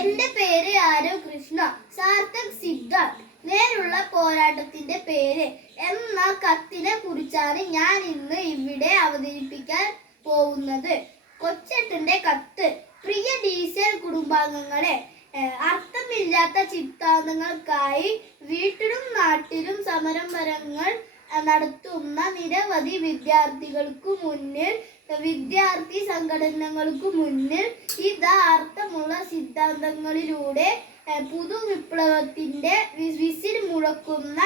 എന്റെ പേര് ആരവ് കൃഷ്ണ. സാർത്ഥക് സിദ്ധാർത്ഥ്. നേരുള്ള പോരാട്ടത്തിന്റെ പേര് എന്ന കത്തിനെ കുറിച്ചാണ് ഞാൻ ഇന്ന് ഇവിടെ അവതരിപ്പിക്കാൻ പോകുന്നത്. കൊച്ചേട്ടന്റെ കത്ത്. പ്രിയ ഡീസൽ കുടുംബാംഗങ്ങളെ, അർത്ഥമില്ലാത്ത ചിത്താന്തങ്ങൾക്കായി വീട്ടിലും നാട്ടിലും സമരങ്ങൾ നടത്തുന്ന നിരവധി വിദ്യാർത്ഥികൾക്കു മുന്നിൽ, വിദ്യാർത്ഥി സംഘടനകൾക്കു മുന്നിൽ ഇതാ അർത്ഥമുള്ള സിദ്ധാന്തങ്ങളിലൂടെ പുതുവിപ്ലവത്തിന്റെ വിസിൽ മുഴക്കുന്ന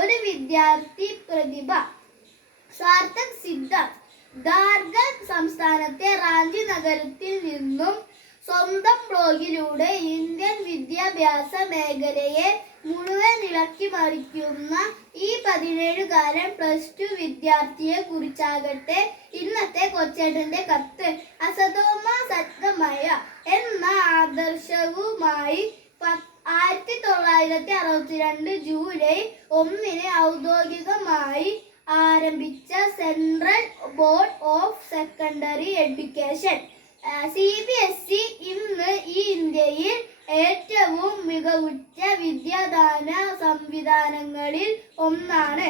ഒരു വിദ്യാർത്ഥി പ്രതിഭ. സാർത്ഥക് സിദ്ധാർത്ഥ് ജാർഖണ്ഡ് സംസ്ഥാനത്തെ റാഞ്ചി നഗരത്തിൽ നിന്നും സ്വന്തം ബ്ലോഗിലൂടെ ഇന്ത്യൻ വിദ്യാഭ്യാസ മേഖലയെ മുഴുവൻ ഇളക്കി മറിക്കുന്ന ഈ 17കാരൻ +2 വിദ്യാർത്ഥിയെ കുറിച്ചാകട്ടെ ഇന്നത്തെ കൊച്ചേട്ടന്റെ കത്ത്. അസതോമ സദ്ഗമയ എന്ന ആദർശവുമായി 1962 ജൂലൈ 1 ഔദ്യോഗികമായി ആരംഭിച്ച central board of secondary education CBSE ഇന്ന് ഇന്ത്യയിൽ ഏറ്റവും മികവുറ്റ വിദ്യാദാന സംവിധാനങ്ങളിൽ ഒന്നാണ്.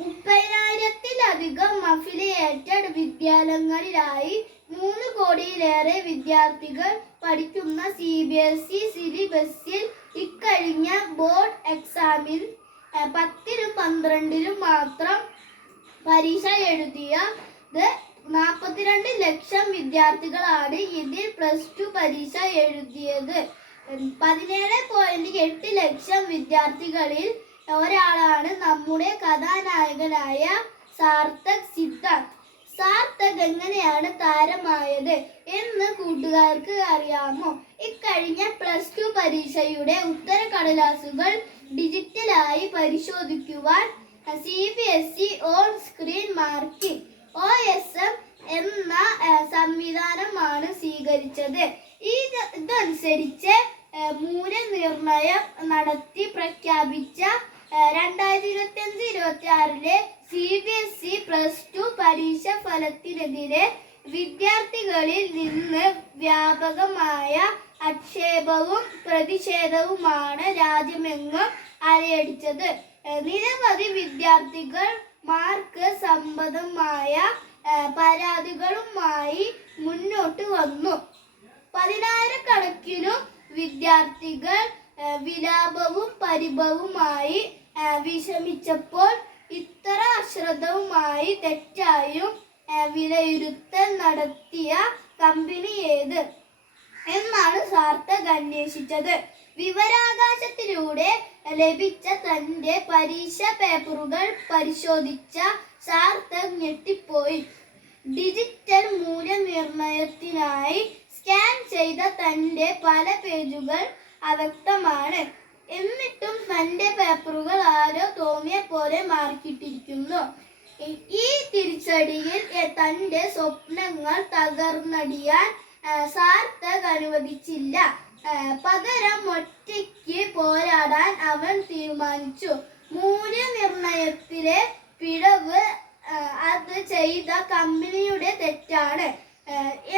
30,000-ത്തിലധികം അഫിലിയേറ്റഡ് വിദ്യാലയങ്ങളിലായി 3 കോടിയിലേറെ വിദ്യാർത്ഥികൾ പഠിക്കുന്ന CBSE സിലബസിൽ ഇക്കഴിഞ്ഞ ബോർഡ് എക്സാമിൽ 10-ലും 12-ലും മാത്രം പരീക്ഷ എഴുതിയത് 42 ലക്ഷം വിദ്യാർത്ഥികളാണ് ഇതിൽ +2 പരീക്ഷ എഴുതിയത്. 17.8 ലക്ഷം വിദ്യാർത്ഥികളിൽ ഒരാളാണ് നമ്മുടെ കഥാനായകനായ സാർത്ഥക് സിദ്ധാർത്ഥ്. സാർത്ഥക് എങ്ങനെയാണ് താരമായത് എന്ന് കൂട്ടുകാർക്ക് അറിയാമോ? ഇക്കഴിഞ്ഞ +2 പരീക്ഷയുടെ ഉത്തരക്കടലാസുകൾ ഡിജിറ്റലായി പരിശോധിക്കുവാൻ CBSE on screen marking OSM എന്ന സംവിധാനമാണ് സ്വീകരിച്ചത്. ഇതനുസരിച്ച് മൂല്യനിർണയം നടത്തി പ്രഖ്യാപിച്ച 2025-26 CBSE +2 പരീക്ഷ ഫലത്തിനെതിരെ വിദ്യാർത്ഥികളിൽ നിന്ന് വ്യാപകമായ ആക്ഷേപവും പ്രതിഷേധവുമാണ് രാജ്യമെങ്ങും അലയടിച്ചത്. നിരവധി വിദ്യാർത്ഥികൾ മാർക്ക് സംബന്ധമായ പരാതികളുമായി മുന്നോട്ട് വന്നു. 10,000-കണക്കിനു വിദ്യാർത്ഥികൾ വിലാപവും പരിഭവവുമായി വിഷമിച്ചപ്പോൾ ഇത്ര അശ്രദ്ധവുമായി തെറ്റായും വിലയിരുത്തൽ നടത്തിയ കമ്പനി ഏത് എന്നാണ് സാർത്ഥക് അന്വേഷിച്ചത്. വിവരാകാശത്തിലൂടെ ലഭിച്ച തന്റെ പരീക്ഷാ പേപ്പറുകൾ പരിശോധിച്ച സാർത്ഥക് ഞെട്ടിപ്പോയി. ഡിജിറ്റൽ മൂല്യനിർണയത്തിനായി സ്കാൻ ചെയ്ത തന്റെ പല പേജുകൾ അവ്യക്തമാണ്. എന്നിട്ടും തന്റെ പേപ്പറുകൾ ആരോ തോന്നിയ പോലെ മാർക്കിട്ടിരിക്കുന്നു. ഈ തിരിച്ചടിയിൽ തന്റെ സ്വപ്നങ്ങൾ തകർന്നടിയാൻ സാർത്ഥക് അനുവദിച്ചില്ല. പകരം ഒറ്റയ്ക്ക് പോരാടാൻ അവൻ തീരുമാനിച്ചു. മൂല്യനിർണയത്തിലെ പിഴവ് അത് ചെയ്ത കമ്പനിയുടെ തെറ്റാണ്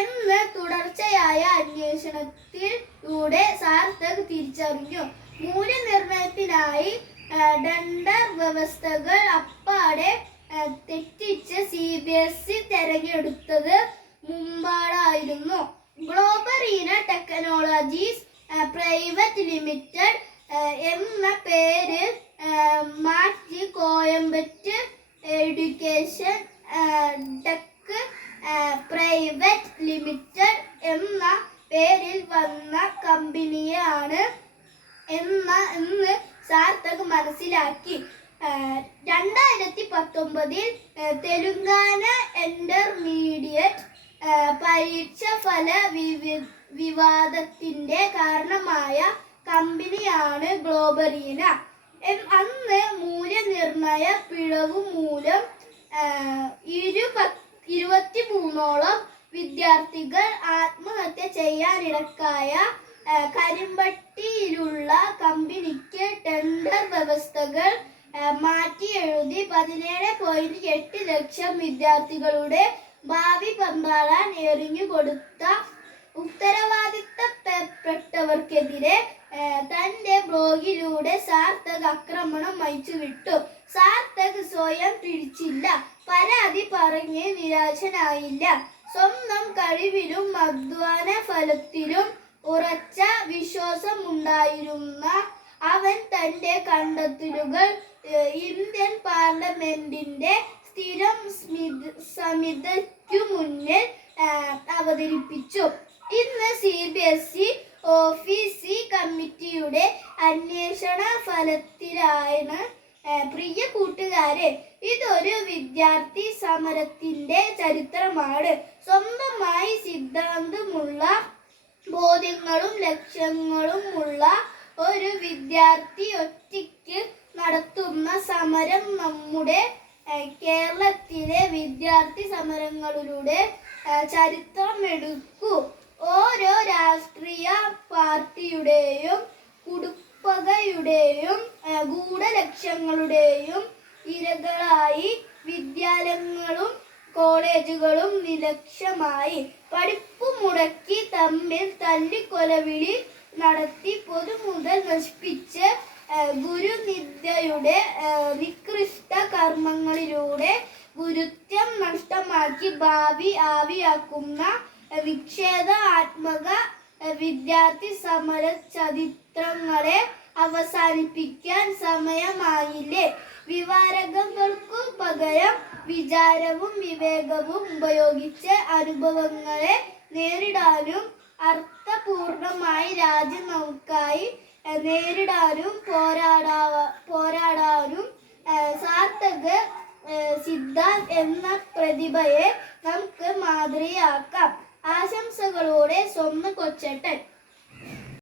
എന്ന് തുടർച്ചയായ അന്വേഷണത്തിലൂടെ സാർത്ഥക് തിരിച്ചറിഞ്ഞു. മൂല്യനിർണയത്തിനായി ടെൻഡർ വ്യവസ്ഥകൾ അപ്പാടെ തെറ്റിച്ച് CBSE തെരഞ്ഞെടുത്തത് മുമ്പാടായിരുന്നു. ഗ്ലോബറീന ടെക്നോളജീസ് പ്രൈവറ്റ് ലിമിറ്റഡ് എന്ന പേര് മാറ്റി കോയമ്പറ്റ് എഡ്യൂക്കേഷൻ ടെക് പ്രൈവറ്റ് ലിമിറ്റഡ് എന്ന പേരിൽ വന്ന കമ്പനിയാണ് എന്ന് സാർത്ഥക് മനസ്സിലാക്കി. 2019 തെലുങ്കാന ഇന്റർമീഡിയറ്റ് പരീക്ഷാഫല വിവാദത്തിന്റെ കാരണമായ കമ്പനിയാണ് ഗ്ലോബറീന. അന്ന് മൂല്യനിർണയ പിഴവ് മൂലം 23ഓളം വിദ്യാർത്ഥികൾ ആത്മഹത്യ ചെയ്യാനിടക്കായ കരിമ്പട്ടിയിലുള്ള കമ്പനിക്ക് ടെൻഡർ വ്യവസ്ഥകൾ മാറ്റി എഴുതി 17.8 ലക്ഷം വിദ്യാർത്ഥികളുടെ ഭാവി പന്താടാൻ എറിഞ്ഞുകൊടുത്ത ഉത്തരവാദിത്തപ്പെട്ട ബന്ധപ്പെട്ടവർക്കെതിരെ തന്റെ ബ്ലോഗിലൂടെ സാർത്ഥക് ആക്രമണം അയച്ചുവിട്ടു. സാർത്ഥക് സ്വയം പിടിച്ചില്ല, പരാതി പറഞ്ഞ് നിരാശനായില്ല. സ്വന്തം കഴിവിലും അധ്വാന ഫലത്തിലും ഉറച്ച വിശ്വാസമുണ്ടായിരുന്ന അവൻ തന്റെ കണ്ടെത്തലുകൾ ഇന്ത്യൻ പാർലമെന്റിന്റെ സ്ഥിരം സമിതിക്കു മുന്നിൽ അവതരിപ്പിച്ചു. ഇന്ന് CBSE ഓഫീസി കമ്മിറ്റിയുടെ അന്വേഷണ ഫലത്തിലാണ്. പ്രിയ കൂട്ടുകാരെ, ഇതൊരു വിദ്യാർത്ഥി സമരത്തിന്റെ ചരിത്രമാണ്. സ്വന്തമായി സിദ്ധാന്തമുള്ള ബോധ്യങ്ങളും ലക്ഷ്യങ്ങളുമുള്ള ഒരു വിദ്യാർത്ഥി ഒറ്റയ്ക്ക് നടത്തുന്ന സമരം നമ്മുടെ കേരളത്തിലെ വിദ്യാർത്ഥി സമരങ്ങളുടെ ചരിത്രമെടുക്കൂ. ഓരോ രാഷ്ട്രീയ പാർട്ടിയുടെയും കുടുംബയുടെയും ഗൂഢലക്ഷ്യങ്ങളുടെയും ഇരകളായി വിദ്യാലയങ്ങളും കോളേജുകളും നിലക്ഷ്യമായി പഠിപ്പു മുടക്കി തമ്മിൽ തല്ലിക്കൊലവിളി നടത്തി പൊതുമുതൽ നശിപ്പിച്ച് ഗുരുനിന്ദയുടെ നികൃഷ്ട കർമ്മങ്ങളിലൂടെ ഗുരുത്വം നഷ്ടമാക്കി ഭാവി ആവിയാക്കുന്ന നിഷേധാത്മക വിദ്യാർത്ഥി സമര ചരിത്രങ്ങളെ അവസാനിപ്പിക്കാൻ സമയമായില്ലേ? വിവാരകങ്ങൾക്കു പകരം വിചാരവും വിവേകവും ഉപയോഗിച്ച് അനുഭവങ്ങളെ നേരിടാനും അർത്ഥപൂർണമായി രാജ്യം നമുക്കായി നേരിടാനും പോരാടാനും സാർത്ഥക് സിദ്ധാർത്ഥ് എന്ന പ്രതിഭയെ നമുക്ക് മാതൃകയാക്കാം. ആശംസകളോടെ സ്വന്തം കൊച്ചേട്ടൻ.